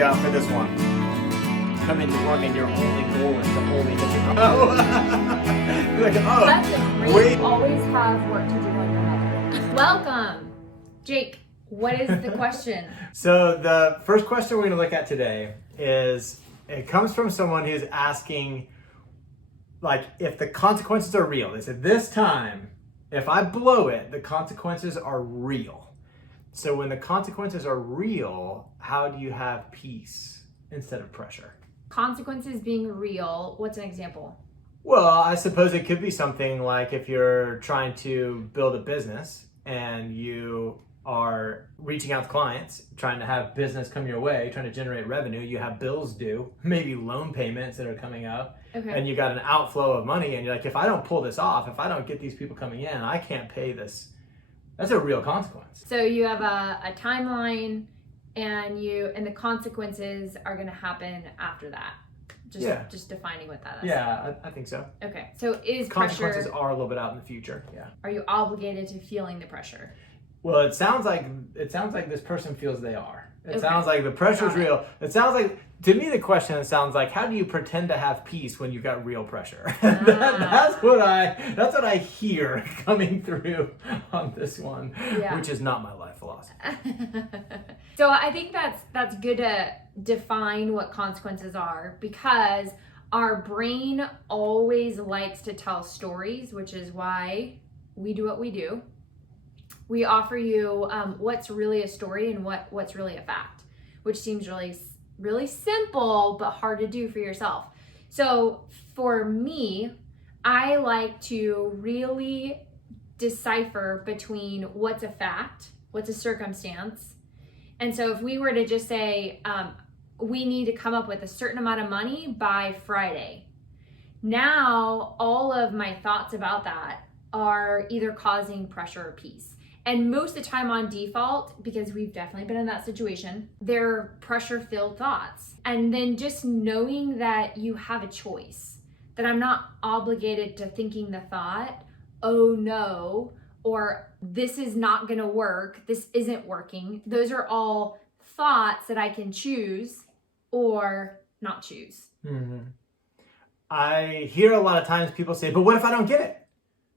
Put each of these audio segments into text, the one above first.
got for this one? Come into work and your only goal is to only hit your Oh. Like, oh, That's a great. wait. Always have work to do on your mother. Welcome, Jake. What is the question? So the first question we're going to look at today is, it comes from someone who's asking, like, if the consequences are real. They said, this time, if I blow it, the consequences are real. So when the consequences are real, how do you have peace instead of pressure? Consequences being real. What's an example? Well, I suppose it could be something like if you're trying to build a business and you are reaching out to clients, trying to have business come your way, trying to generate revenue, you have bills due, maybe loan payments that are coming up, and you got an outflow of money, and you're like, if I don't pull this off, if I don't get these people coming in, I can't pay this. That's a real consequence. So you have a timeline, and the consequences are going to happen after that. Just defining what that is. Yeah, I think so. Okay. So is Consequences pressure? are a little bit out in the future. Yeah. Are you obligated to feeling the pressure? Well, it sounds like this person feels they are. It Okay. sounds like the pressure is Got it. real. It sounds like, to me, the question sounds like, how do you pretend to have peace when you've got real pressure? That's what I hear coming through on this one, Yeah. which is not my life philosophy. So I think that's good to define what consequences are, because our brain always likes to tell stories, which is why we do what we do. We offer you what's really a story and what's really a fact, which seems really simple but hard to do for yourself. So for me, I like to really decipher between what's a fact, what's a circumstance. And so if we were to just say, we need to come up with a certain amount of money by Friday, now all of my thoughts about that are either causing pressure or peace. And most of the time on default, because we've definitely been in that situation, they're pressure-filled thoughts. And then just knowing that you have a choice, that I'm not obligated to thinking the thought, oh no, or this is not gonna work, this isn't working. Those are all thoughts that I can choose or not choose. Mm-hmm. I hear a lot of times people say, but what if I don't get it?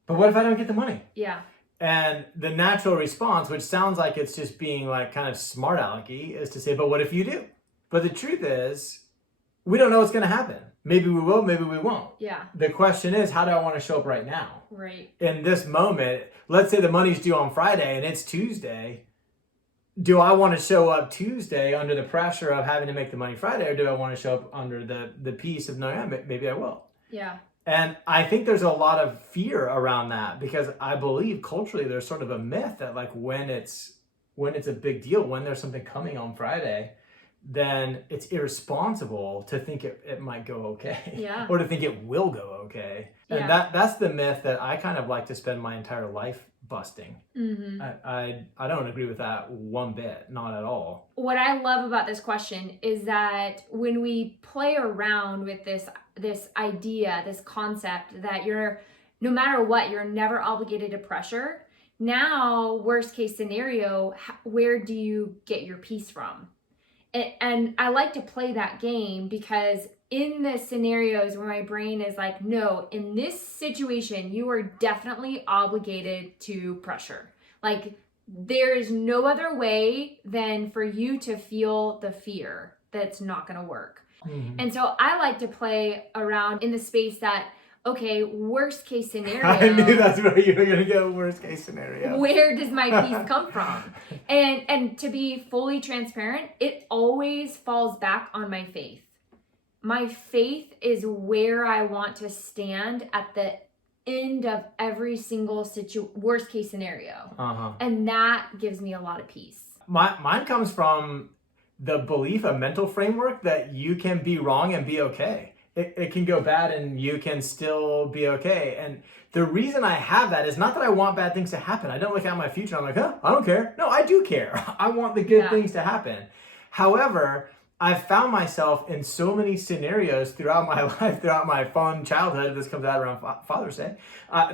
But what if I don't get the money? Yeah. And the natural response, which sounds like it's just being like kind of smart alecky, is to say, but what if you do? But the truth is, we don't know what's going to happen. Maybe we will, maybe we won't. Yeah. The question is, how do I want to show up right now? Right. In this moment, let's say the money's due on Friday and it's Tuesday. Do I want to show up Tuesday under the pressure of having to make the money Friday, or do I want to show up under the peace of knowing, maybe I will? Yeah. And I think there's a lot of fear around that, because I believe culturally there's sort of a myth that like when it's a big deal, when there's something coming on Friday, then it's irresponsible to think it might go okay. Yeah. Or to think it will go okay. And Yeah. that's the myth that I kind of like to spend my entire life busting. Mm-hmm. I don't agree with that one bit, not at all. What I love about this question is that when we play around with this idea, this concept that no matter what, you're never obligated to pressure. Now, worst case scenario, where do you get your peace from? And I like to play that game, because in the scenarios where my brain is like, no, in this situation, you are definitely obligated to pressure. Like, there is no other way than for you to feel the fear that's not going to work. Mm-hmm. And so I like to play around in the space that, okay, worst case scenario. I knew that's where you were going to go, worst case scenario. Where does my peace come from? And to be fully transparent, it always falls back on my faith. My faith is where I want to stand at the end of every single worst case scenario. Uh-huh. And that gives me a lot of peace. Mine comes from the belief, a mental framework that you can be wrong and be okay. It can go bad and you can still be okay. And the reason I have that is not that I want bad things to happen. I don't look at my future and I'm like, I don't care. No, I do care. I want the good things to happen. However, I've found myself in so many scenarios throughout my life, throughout my fun childhood, this comes out around Father's Day,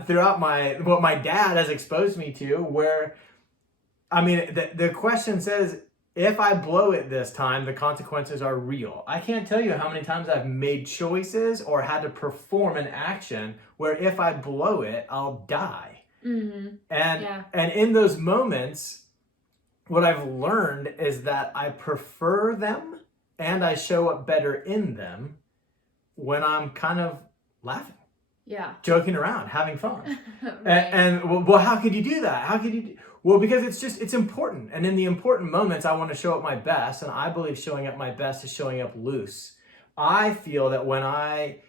throughout what my dad has exposed me to, where, I mean, the question says, if I blow it this time, the consequences are real. I can't tell you how many times I've made choices or had to perform an action where if I blow it, I'll die. And in those moments, what I've learned is that I prefer them and I show up better in them when I'm kind of laughing. Yeah. Joking around, having fun. Right. And well, how could you do that? How could you Well, because it's important. And in the important moments, I want to show up my best. And I believe showing up my best is showing up loose. I feel that when I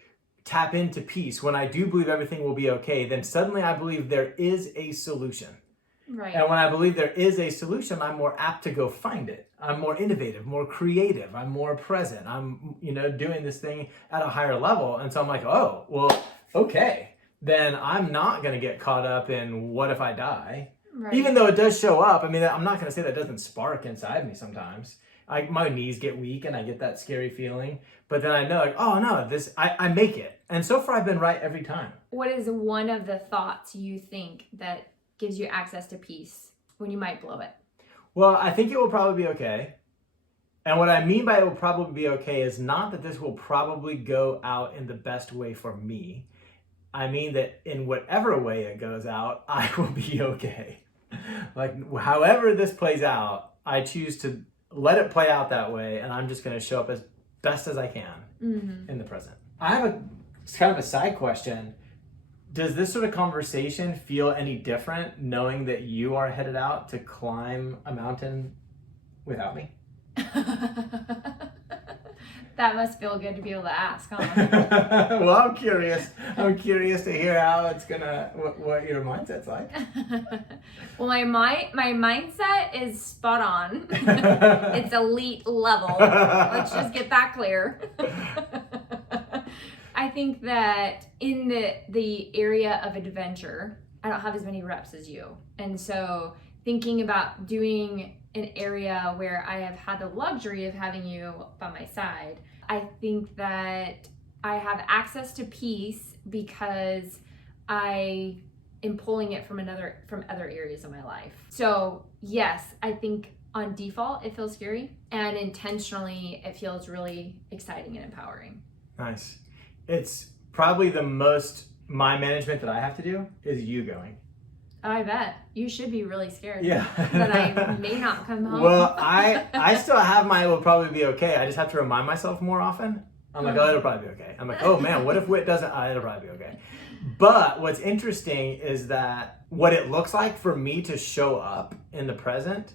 tap into peace, when I do believe everything will be okay, then suddenly I believe there is a solution. Right. And when I believe there is a solution, I'm more apt to go find it. I'm more innovative, more creative. I'm more present. I'm, doing this thing at a higher level. And so I'm like, oh, well, okay. Then I'm not going to get caught up in what if I die? Right. Even though it does show up. I mean, I'm not going to say that doesn't spark inside me sometimes. My knees get weak and I get that scary feeling. But then I know, like, oh no, I make it. And so far I've been right every time. What is one of the thoughts you think that gives you access to peace when you might blow it? Well, I think it will probably be okay. And what I mean by it will probably be okay is not that this will probably go out in the best way for me. I mean that in whatever way it goes out, I will be okay. Like, however this plays out, I choose to let it play out that way, and I'm just going to show up as best as I can in the present. I have it's kind of a side question. Does this sort of conversation feel any different knowing that you are headed out to climb a mountain without me? That must feel good to be able to ask, huh? Well, I'm curious. I'm curious to hear how it's what your mindset's like. Well, my mindset is spot on. It's elite level. Let's just get that clear. I think that in the area of adventure, I don't have as many reps as you. And so thinking about doing an area where I have had the luxury of having you by my side, I think that I have access to peace because I am pulling it from other areas of my life. So yes, I think on default it feels scary, and intentionally it feels really exciting and empowering. Nice. It's probably the most mind management that I have to do is you going. I bet. You should be really scared. Yeah. That I may not come home. Well, I still have my will probably be okay. I just have to remind myself more often. I'm like, oh, it'll probably be okay. I'm like, oh man, what if Whit doesn't? It'll probably be okay. But what's interesting is that what it looks like for me to show up in the present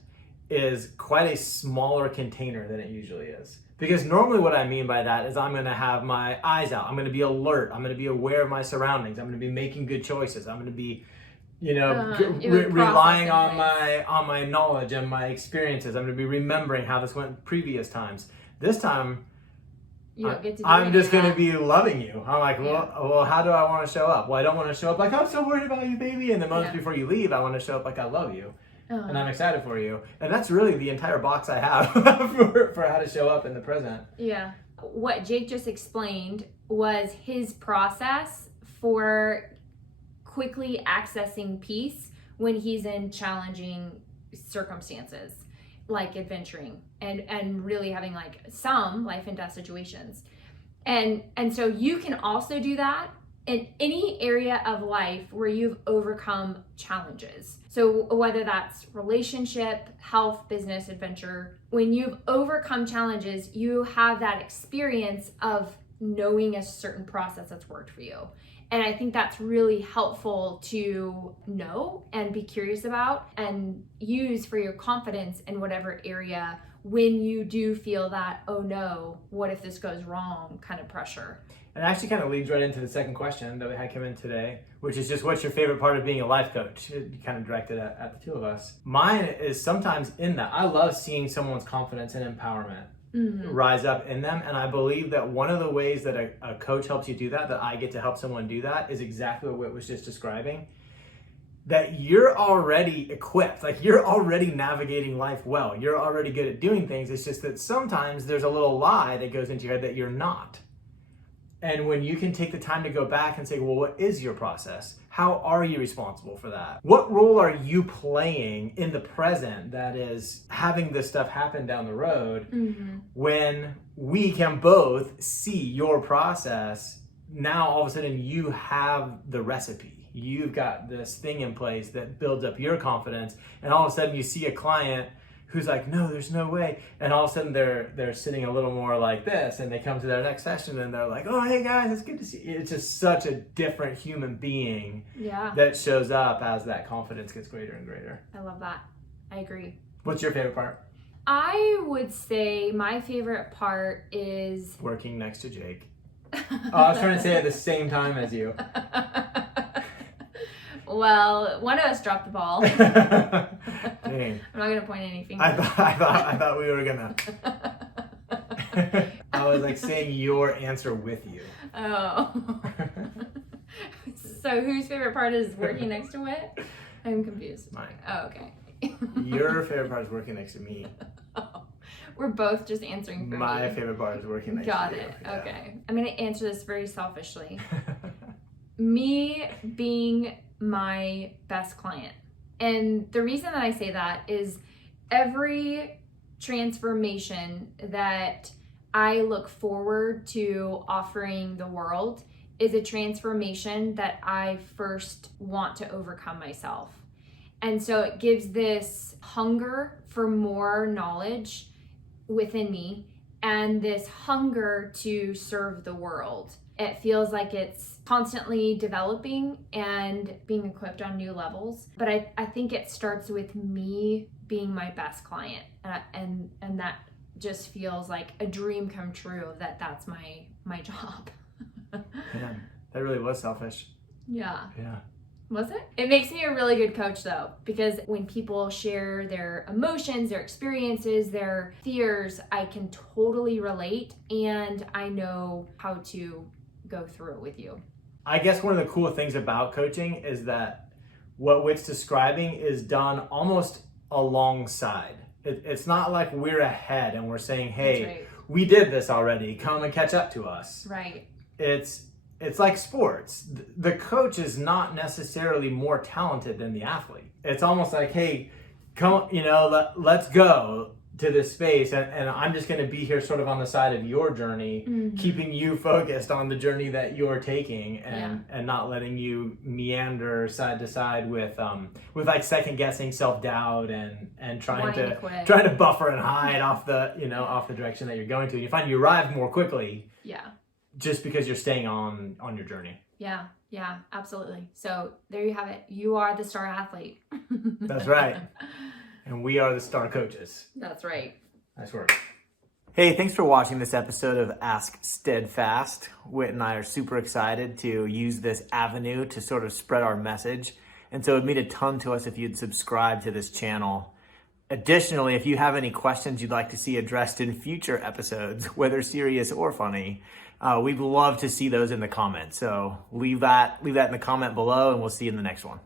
is quite a smaller container than it usually is. Because normally what I mean by that is I'm going to have my eyes out. I'm going to be alert. I'm going to be aware of my surroundings. I'm going to be making good choices. I'm going to be relying on my knowledge and my experiences. I'm going to be remembering how this went previous times. This time, you don't get to do I'm just going to that. be loving you. I'm like, well, how do I want to show up? Well, I don't want to show up like, I'm so worried about you, baby. And the moments before you leave, I want to show up like I love you. And I'm excited for you. And that's really the entire box I have for how to show up in the present. Yeah. What Jake just explained was his process for quickly accessing peace when he's in challenging circumstances, like adventuring and really having like some life and death situations. And so you can also do that in any area of life where you've overcome challenges. So whether that's relationship, health, business, adventure, when you've overcome challenges, you have that experience of knowing a certain process that's worked for you. And I think that's really helpful to know and be curious about and use for your confidence in whatever area when you do feel that, oh no, what if this goes wrong kind of pressure. And it actually kind of leads right into the second question that we had come in today, which is just what's your favorite part of being a life coach? You kind of directed at the two of us. Mine is sometimes in that. I love seeing someone's confidence and empowerment rise up in them. And I believe that one of the ways that a coach helps you do that I get to help someone do that, is exactly what Whit was just describing. That you're already equipped, like you're already navigating life well. You're already good at doing things. It's just that sometimes there's a little lie that goes into your head that you're not. And when you can take the time to go back and say, well, what is your process? How are you responsible for that? What role are you playing in the present that is having this stuff happen down the road? When we can both see your process, now all of a sudden you have the recipe. You've got this thing in place that builds up your confidence, and all of a sudden you see a client who's like, no, there's no way. And all of a sudden they're sitting a little more like this, and they come to their next session and they're like, oh, hey guys, it's good to see you. It's just such a different human being that shows up as that confidence gets greater and greater. I love that. I agree. What's your favorite part? I would say my favorite part is working next to Jake. Oh, I was trying to say it at the same time as you. Well, one of us dropped the ball. Dang. I'm not gonna point any fingers. I thought we were gonna. I was like saying your answer with you. Oh. So whose favorite part is working next to Whit? I'm confused. Mine. Oh, okay. Your favorite part is working next to me. Oh. We're both just answering for My me. favorite part is working next Got to you. it. Yeah. Okay. I'm gonna answer this very selfishly. Me being my best client. And the reason that I say that is every transformation that I look forward to offering the world is a transformation that I first want to overcome myself. And so it gives this hunger for more knowledge within me and this hunger to serve the world. It feels like it's constantly developing and being equipped on new levels. But I think it starts with me being my best client. And that just feels like a dream come true that's my job. Man, that really was selfish. Yeah. Yeah. Was it? It makes me a really good coach though, because when people share their emotions, their experiences, their fears, I can totally relate and I know how to go through it with you. I guess one of the cool things about coaching is that what Whit's describing is done almost alongside. It's not like we're ahead and we're saying, hey, right. We did this already, come and catch up to us. Right. It's like sports. The coach is not necessarily more talented than the athlete. It's almost like, hey, come, let's go to this space, and I'm just going to be here sort of on the side of your journey, keeping you focused on the journey that you're taking, and not letting you meander side to side with like second guessing, self-doubt, and trying to buffer and hide off the direction that you're going to. And you find you arrive more quickly. Yeah. Just because you're staying on your journey. Yeah, absolutely. So there you have it. You are the star athlete. That's right. And we are the star coaches. That's right. Nice work. Hey, thanks for watching this episode of Ask Steadfast. Whit and I are super excited to use this avenue to sort of spread our message. And so it would mean a ton to us if you'd subscribe to this channel. Additionally, if you have any questions you'd like to see addressed in future episodes, whether serious or funny, we'd love to see those in the comments. So leave that in the comment below, and we'll see you in the next one.